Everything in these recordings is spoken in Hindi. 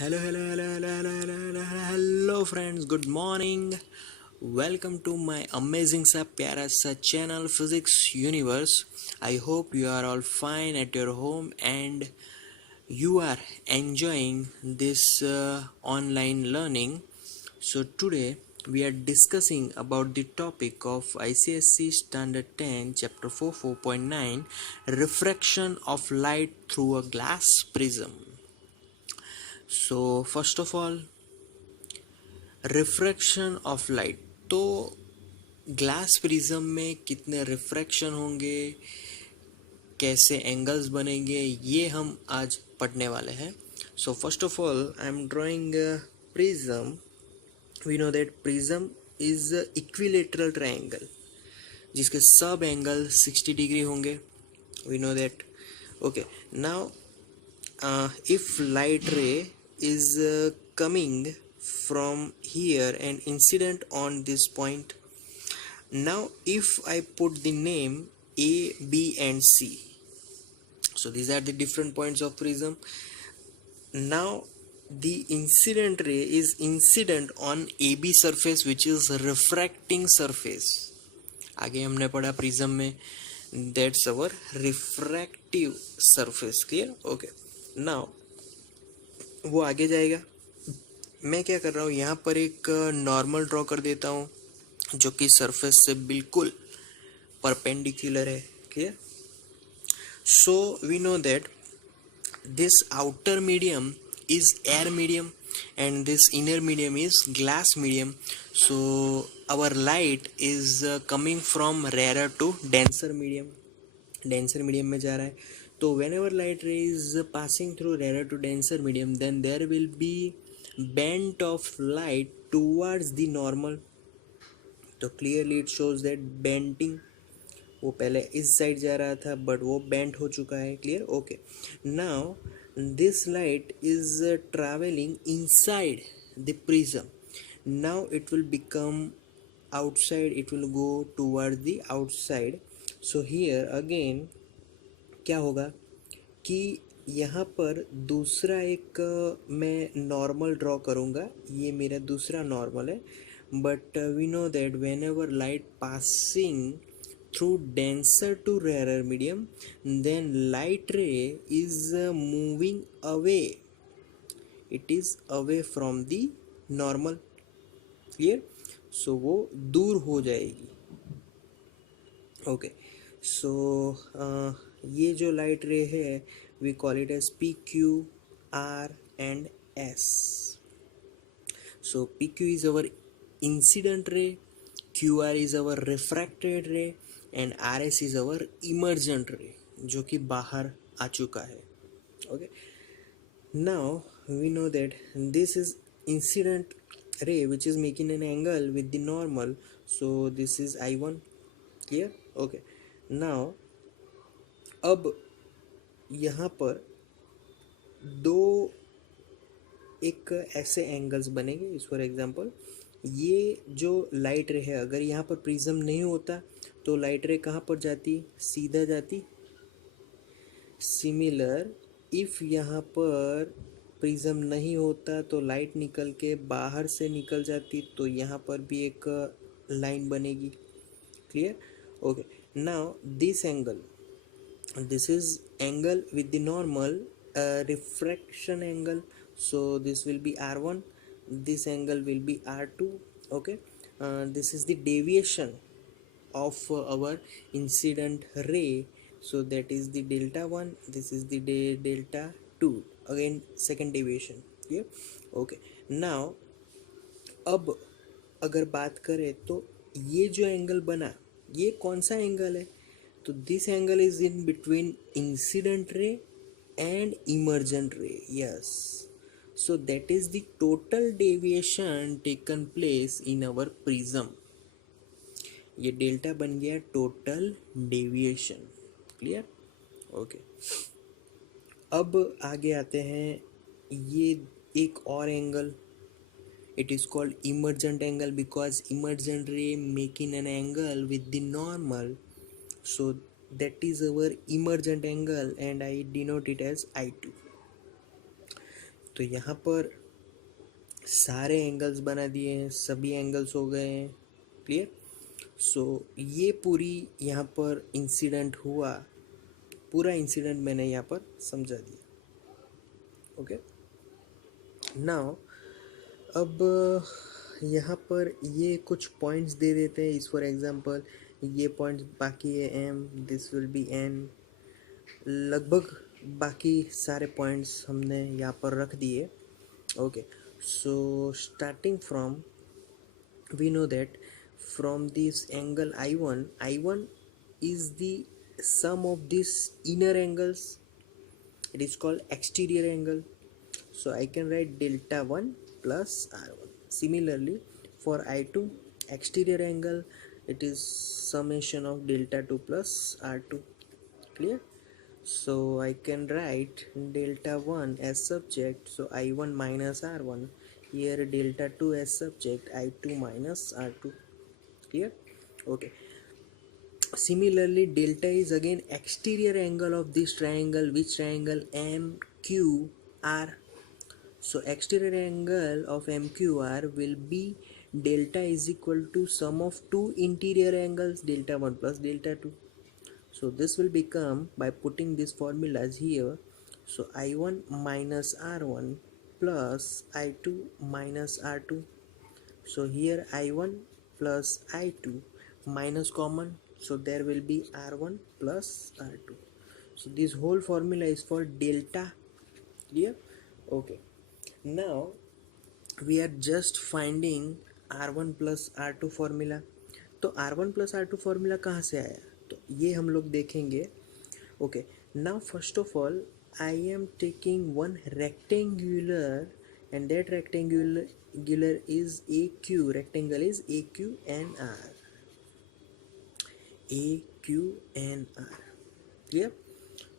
Hello friends, good morning. Welcome to my amazing सा प्यारा सा channel Physics Universe. I hope you are all fine at your home and you are enjoying this online learning. So today we are discussing about the topic of ICSE Standard 10 Chapter 4.9 Refraction of Light through a Glass Prism. So first of all, refraction of light. तो ग्लास प्रिज्म में कितने रिफ्रैक्शन होंगे, कैसे एंगल्स बनेंगे, ये हम आज पढ़ने वाले हैं। So first of all I am drawing prism. We know that prism is equilateral triangle जिसके सब एंगल 60 डिग्री होंगे। We know that. Okay, now if light ray is coming from here and incident on this point, now if I put the name A, B and C, so these are the different points of prism. Now the incident ray is incident on AB surface which is refracting surface. आगे हमने पढ़ा प्रिज्म में that's our refractive surface. Clear? Okay, now वो आगे जाएगा। मैं क्या कर रहा हूँ, यहाँ पर एक नॉर्मल ड्रॉ कर देता हूँ जो कि सरफेस से बिल्कुल परपेंडिकुलर है। Clear? So we know that this outer medium is air medium and this inner medium is glass medium. So our light is coming from rarer to denser medium. Denser medium में जा रहा है, तो whenever light ray is passing through rarer to denser medium, then there will be bent of light towards the normal. तो clearly it shows that benting, वो पहले इस साइड जा रहा था बट वो बेंट हो चुका है. Clear? Okay, now this light is traveling inside the prism. Now it will become outside, it will go toward the outside. So here again क्या होगा कि यहाँ पर दूसरा एक मैं नॉर्मल ड्रॉ करूँगा. ये मेरा दूसरा नॉर्मल है, but we know that whenever light passing through denser to rarer medium, then light ray is moving away. It is away from the normal. Clear? So वो दूर हो जाएगी. ओके, सो ये जो लाइट रे है we call it as P Q R and S. So P Q is our incident ray, Q R is our refracted ray and R S is our emergent ray जो कि बाहर आ चुका है. Okay, now we know that this is incident ray which is making an angle with the normal. So this is I1. Clear? Okay, now अब यहाँ पर दो एक ऐसे एंगल्स बनेंगे. इस फॉर एग्जांपल ये जो लाइट रे है, अगर यहाँ पर प्रिज्म नहीं होता तो लाइट रे कहाँ पर जाती? सीधा जाती. सिमिलर इफ यहाँ पर प्रिज्म नहीं होता तो लाइट निकल के बाहर से निकल जाती, तो यहाँ पर भी एक लाइन बनेगी. Clear? Okay, now this angle, this is angle with the normal refraction angle, so this will be R1, this angle will be R2. Okay, this is the deviation of our incident ray, so that is the delta 1, this is the delta 2, again second deviation. Yeah, okay, now अब अगर बात करें तो ये जो एंगल बना ये कौन सा एंगल है? तो this angle is in between incident ray and emergent ray. Yes, so that is the total deviation taken place in our prism. ये डेल्टा बन गया टोटल डेविएशन. क्लियर? ओके, अब आगे आते हैं. ये एक और angle, it is called emergent angle because emergent ray making an angle with the normal, so that is our emergent angle and I denote it as I2. तो यहाँ पर सारे एंगल्स बना दिए हैं, सभी एंगल्स हो गए हैं क्लियर। सो ये पूरी यहाँ पर इंसिडेंट हुआ, पूरा इंसिडेंट मैंने यहाँ पर समझा दिया। ओके, नाउ अब यहाँ पर ये कुछ पॉइंट्स दे देते हैं। इस फॉर एग्जांपल ये पॉइंट्स बाकी है M, this will be N, लगभग बाकी सारे पॉइंट्स हमने यहाँ पर रख दिए। Okay, so starting from we know that from this angle I1 is the sum of these inner angles, it is called exterior angle. So I can write delta 1 plus R1. Similarly for I2 exterior angle, it is summation of delta 2 plus R2. Clear? So I can write delta 1 as subject, so I1 minus R1, here delta 2 as subject, I2 minus R2. Clear? Okay, similarly delta is again exterior angle of this triangle. Which triangle? MQR. So exterior angle of MQR will be delta is equal to sum of two interior angles, delta 1 plus delta 2. So this will become, by putting these formulas here, so I1 minus R1 plus I2 minus R2. So here I1 plus I2 minus common, so there will be R1 plus R2. So this whole formula is for delta. Clear? Okay, now we are just finding R1 plus R2 formula. तो R1 plus R2 formula कहाँ से आया, तो ये हम लोग देखेंगे। Okay, now first of all I am taking one rectangular, and that rectangular is AQ, rectangle is AQNR, AQNR. Clear?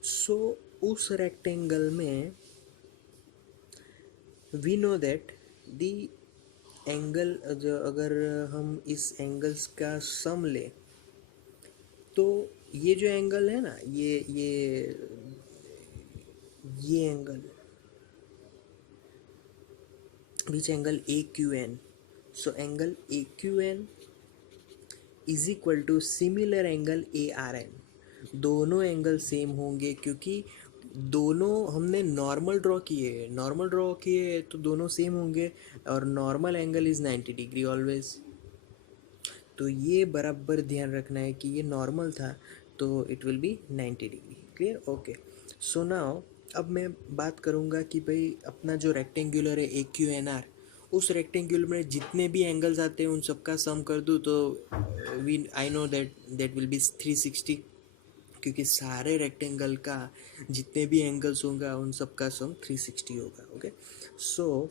So उस रेक्टेंगल में we know that the angle, जो अगर हम इस एंगल्स का सम ले, तो ये जो एंगल है ना, ये angle, which angle AQN, so angle AQN is equal to similar angle ARN। दोनों एंगल सेम होंगे क्योंकि दोनों हमने नॉर्मल ड्रॉ किए, तो दोनों सेम होंगे, और normal angle is 90 degree always. तो ये बराबर ध्यान रखना है कि ये नॉर्मल था, तो it will be 90 degree. Clear? Okay, so now अब मैं बात करूँगा कि भाई अपना जो रेक्टेंगुलर है AQNR, उस रेक्टेंगुलर में जितने भी एंगल्स आते हैं उन सबका सम कर दूँ तो I know that will B 360, क्योंकि सारे रेक्टेंगल का जितने भी एंगल्स होगा उन सबका सम 360 होगा। Okay, so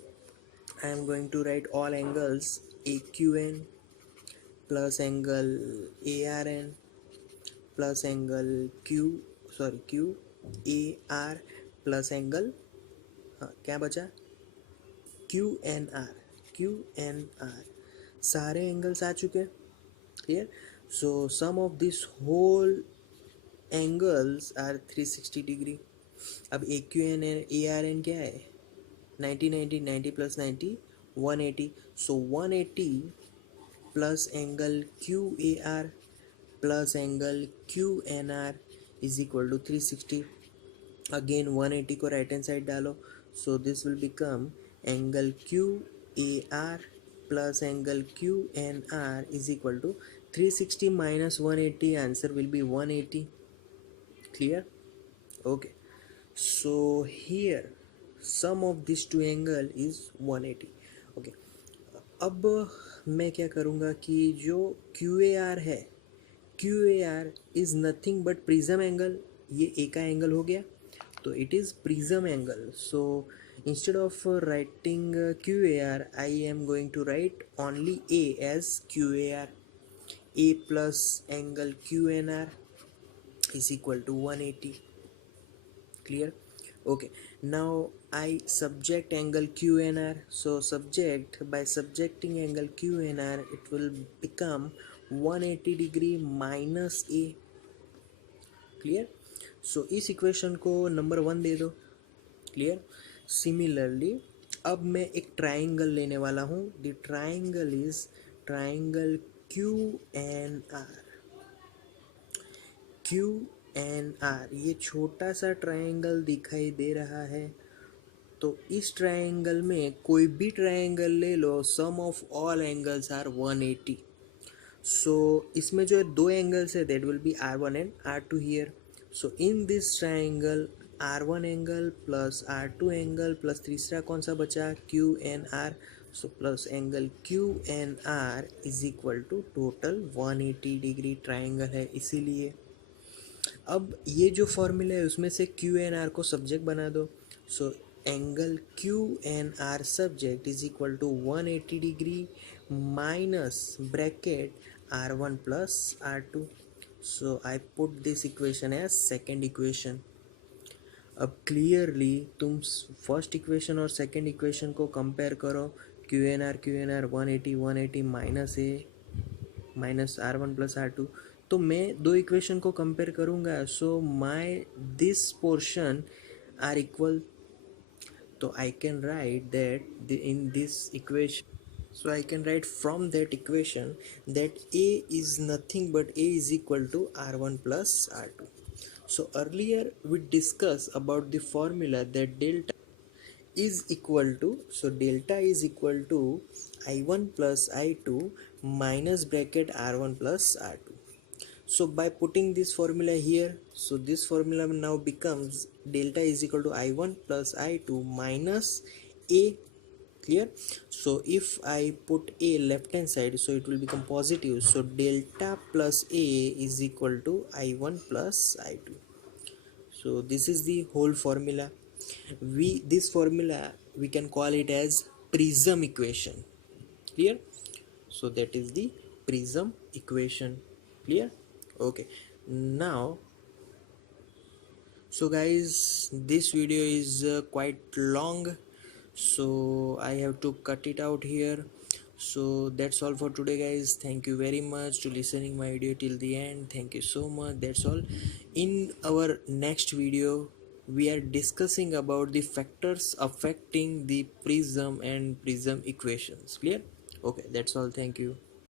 I am going to write all angles AQN plus angle ARN plus angle QAR plus angle, हाँ क्या बचा, QNR। सारे एंगल्स आ चुके हैं। Clear? So sum of this whole angles are 360 degree. अब AQN ARN क्या है, 90 plus 90 180, so 180 plus angle QAR plus angle QNR is equal to 360। Again 180 को राइट हैंड साइड डालो, so this will become angle QAR plus angle QNR is equal to 360 minus 180, answer will be 180। Clear? Okay, so here sum of these two angle is 180. Okay, अब मैं क्या करूँगा कि जो QAR है, QAR is nothing but prism angle, ये A का एंगल हो गया, तो it is prism angle. So instead of writing QAR, I am going to write only A as QAR. A plus angle QNR is equal to 180. Clear? Okay, now I subject angle QNR, so by subjecting angle QNR it will become 180 degree minus A. Clear? So इस इक्वेशन को नंबर 1 दे दो। क्लियर? सिमिलरली अब मैं एक ट्राइंगल लेने वाला हूँ. The triangle is triangle Q N R. Q N R, ये छोटा सा ट्राइंगल दिखाई दे रहा है. तो इस ट्राइंगल में कोई भी ट्राइंगल ले लो, sum of all angles are 180. So इसमें जो है दो एंगल्स है, that will be R1 and R2 here. So in this triangle R1 angle plus R2 angle plus तीसरा कौन सा बचा, Q N R. So plus angle Q N R is equal to total 180 degree triangle है, इसीलिए अब ये जो फॉर्मूला है उसमें से क्यू एन आर को सब्जेक्ट बना दो. So angle Q N R subject is equal to 180 degree minus bracket R1 plus R2. So I put this equation as second equation. अब क्लियरली तुम फर्स्ट इक्वेशन और सेकेंड इक्वेशन को कंपेयर करो. Q N R 180 minus R1 plus R2. तो मैं दो इक्वेशन को कंपेयर करूँगा. So my this portion are equal. तो I can write that in this equation, so I can write from that equation that A is nothing but A is equal to R1 plus R2. So earlier we discussed about the formula that delta is equal to, so delta is equal to I1 plus I2 minus bracket R1 plus R2. So by putting this formula here, so this formula now becomes delta is equal to I1 plus I2 minus A. Clear? So if I put A left hand side, so it will become positive. So delta plus A is equal to I1 plus I2. So this is the whole formula. This formula we can call it as prism equation. Clear? So that is the prism equation. Clear? Okay. Now, so guys, this video is quite long, so I have to cut it out here. So that's all for today, guys. Thank you very much to listening my video till the end. Thank you so much. That's all. In our next video we are discussing about the factors affecting the prism and prism equations. Clear? Okay, that's all. Thank you.